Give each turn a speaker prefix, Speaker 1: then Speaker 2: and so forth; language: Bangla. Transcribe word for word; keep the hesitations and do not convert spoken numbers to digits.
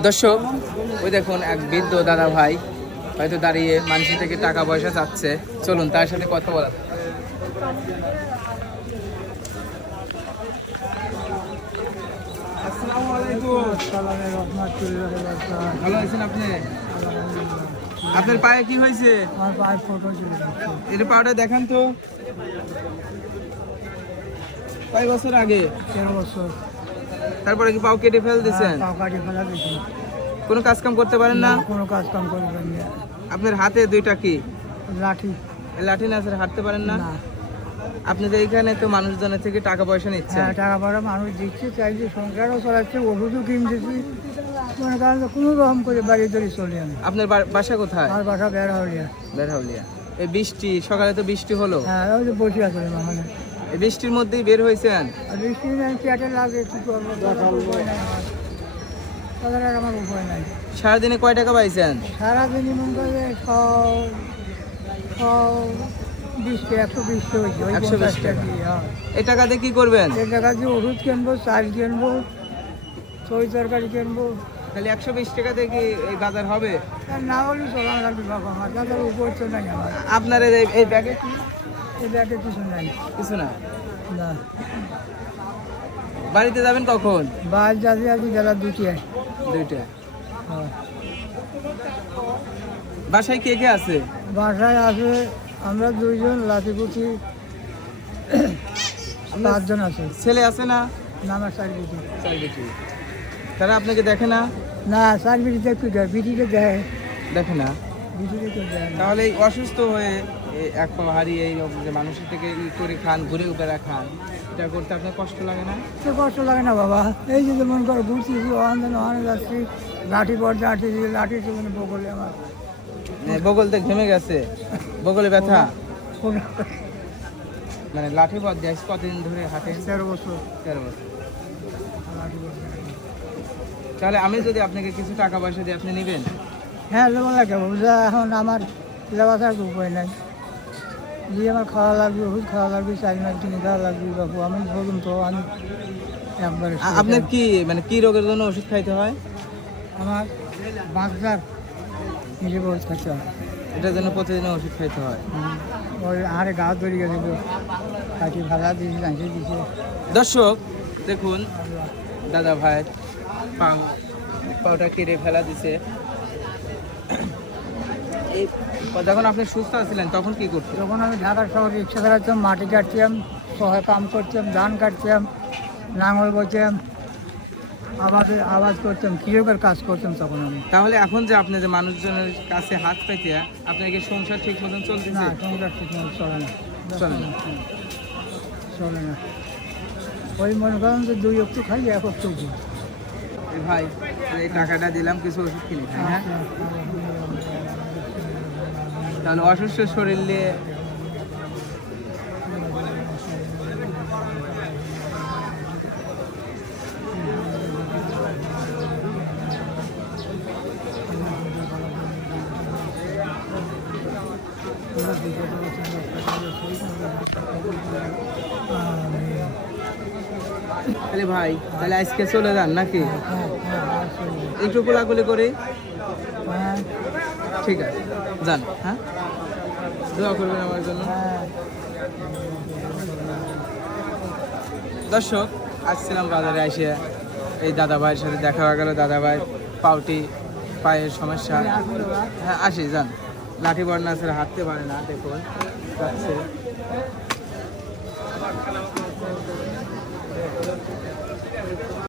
Speaker 1: দর্শক ওই দেখুন এক বৃদ্ধ দাদা ভাই হয়তো দাঁড়িয়ে মানুষের থেকে টাকা পয়সা চাচ্ছে, চলুন তার সাথে কথা বলা যাক। আসসালামু আলাইকুম। ভালো আছেন আপনি? আপনার পায়ে কি হয়েছে?
Speaker 2: আমার পায়ে ফটো ছিল।
Speaker 1: এটা পাটা দেখান তো। কয় বছর আগে?
Speaker 2: তেরো বছর।
Speaker 1: তারপরে কি পাও কেটে ফেল দিয়েছেন?
Speaker 2: পা কাটি ফেলা দিয়েছি।
Speaker 1: কোনো কাজ কাম করতে পারেন না?
Speaker 2: কোনো কাজ কাম করবেন না।
Speaker 1: আপনার হাতে দুইটা কি
Speaker 2: লাঠি?
Speaker 1: লাঠি না স্যার, হাঁটতে পারেন না?
Speaker 2: না।
Speaker 1: আপনাদের এইখানে তো মানুষজনের থেকে টাকা পয়সা নিচ্ছে।
Speaker 2: হ্যাঁ, টাকা পয়সা মানুষ দিচ্ছে, চাইছে, সংসারও চালাচ্ছে, ওষুধও কিনতেছি, মনে করেন কোনো রকম করে বাড়ি ধরে চলে আমি।
Speaker 1: আপনার বা- বাসা কোথায়?
Speaker 2: আমার বাসা বের হলিয়া।
Speaker 1: বেরহাউলিয়া। এই বৃষ্টি, সকালে তো বৃষ্টি হলো,
Speaker 2: হ্যাঁ, ওই যে বসে আছে মানে।
Speaker 1: এই বৃষ্টির মধ্যেই বের হয়েছেন?
Speaker 2: আর বৃষ্টি নেই, পেটে লাগে, কি করবো, উপায় নাই আমার। তাদের আর আমার উপায় নাই।
Speaker 1: সারাদিনে কয় টাকা পাইছেন?
Speaker 2: সারাদিনই মনে করে সব সব বিশটা একশো বিশটা হয়েছে, ওই
Speaker 1: একশো বিশ
Speaker 2: পঞ্চাশ
Speaker 1: টাকা।
Speaker 2: টাকা। হ্যাঁ,
Speaker 1: এই টাকা দিয়ে কি করবেন?
Speaker 2: এই টাকা দিয়ে ওষুধ কিনবো, চাল কিনবো, সই তরকারি কিনবো।
Speaker 1: তাহলে একশো বিশ টাকা দিয়ে কি এই বাজার হবে?
Speaker 2: আর না হলে চলানো লাগবে বাবা, আমার তাদের উপর তো নাই আমার।
Speaker 1: আপনার এই- এই ব্যাগে কি
Speaker 2: এই ব্যাগে কিছু নাই।
Speaker 1: কিছু না?
Speaker 2: না,
Speaker 1: বাড়িতে যাবেন কখন?
Speaker 2: বাস যাতে আছি যারা দুটিয়ায়।
Speaker 1: দুইটা।
Speaker 2: হ্যাঁ,
Speaker 1: বাসায় কে কে আছে?
Speaker 2: বাসায় আছে আমরা দুইজন, লাঠিপুতি পাঁচজন আছে।
Speaker 1: ছেলে আছে না?
Speaker 2: না, আমার চারবিটি।
Speaker 1: চারিদিকে। তারা আপনাকে দেখে না?
Speaker 2: না, চারবিটিতে একটু দেয়, বিটিতে দেয়,
Speaker 1: দেখে না?
Speaker 2: বিটিতে কেউ দেয় না।
Speaker 1: তাহলে এই অসুস্থ হয়ে এই এক পা হারিয়ে এই যে মানুষের থেকে ই করে খান, ঘুরে বেড়া খান, এটা করতে আপনার কষ্ট লাগে না?
Speaker 2: সে কষ্ট লাগে না বাবা, এই যে মনে করো ঘুরতেছি, ওখানে ওখানে যাচ্ছি, লাঠি পর্দা আঁটতেছি, লাঠি সেখানে বগলে আমার।
Speaker 1: মানে বগলতে ঘেমে গেছে, বগলে ব্যথা, মানে লাঠি পথ দিয়ে কতদিন ধরে হাঁটে?
Speaker 2: তেরো বছর।
Speaker 1: তেরো বছর।
Speaker 2: লাঠি পর্দা।
Speaker 1: তাহলে আমি যদি আপনাকে কিছু টাকা পয়সা দিই, আপনি নেবেন?
Speaker 2: হ্যাঁ, লেবা লাগে বুঝা, এখন আমার লেবা থাকার উপায় নাই। যে আমার খাওয়া লাগবে, ওষুধ খাওয়া লাগবে, চার মাস কিনে খাওয়া লাগবে বাবু, আমি বলুন তো আমি একবারে
Speaker 1: আ- আপনার কি মানে কি রোগের জন্য ওষুধ খাইতে হয়?
Speaker 2: আমার বাঁচদার নিজে বলতে খাচ্ছে।
Speaker 1: এটার জন্য প্রতিদিন ওষুধ খাইতে হয়।
Speaker 2: ওই আরে গা ধরে গেছে, কাটি ভাড়া দিয়েছি, জানিয়ে দিয়েছে।
Speaker 1: দর্শক দেখুন, দাদা ভাই পা পাওটা কেটে ফেলা দিছে। এই যখন আপনি সুস্থ ছিলেন তখন কি করতেন?
Speaker 2: যখন আমি ঢাকা শহরে রিক্সা চালাতাম, মাটি কাটতাম, সহায় কাম করতাম, ধান কাটতাম, লাঙল বইতাম, আবাজ আওয়াজ করতাম, কৃষকের কাজ করতাম তখন আমি।
Speaker 1: তাহলে এখন যে আপনি যে মানুষজনের কাছে হাত পাইতে, আপনার কি সংসার ঠিক মতন
Speaker 2: না,
Speaker 1: চলতেছে?
Speaker 2: সংসার ঠিক মতো চলে না।
Speaker 1: চলে না।
Speaker 2: চলে না। ওই মনে করেন যে দুই একটু খাই, এক একটু দিই।
Speaker 1: এই ভাই এই টাকাটা দিলাম, কিছু ওষুধ কিনে খাই, হ্যাঁ? তাহলে অসুস্থ শরীর নিয়ে তাহলে ভাই তাহলে আজকে চলে যান নাকি? একটু কোলাকুলি করে। ঠিক আছে, যান, হ্যাঁ? দোয়া করবেন আমার জন্য। দর্শক আসছিলাম বাজারে এসে এই দাদা ভাইয়ের সাথে দেখা হয়ে গেল। দাদা ভাই পাউটি পায়ের সমস্যা। হ্যাঁ, আসি, যান। লাঠি বর্ণা আছে, হাঁটতে পারে না, দেখুন যাচ্ছে।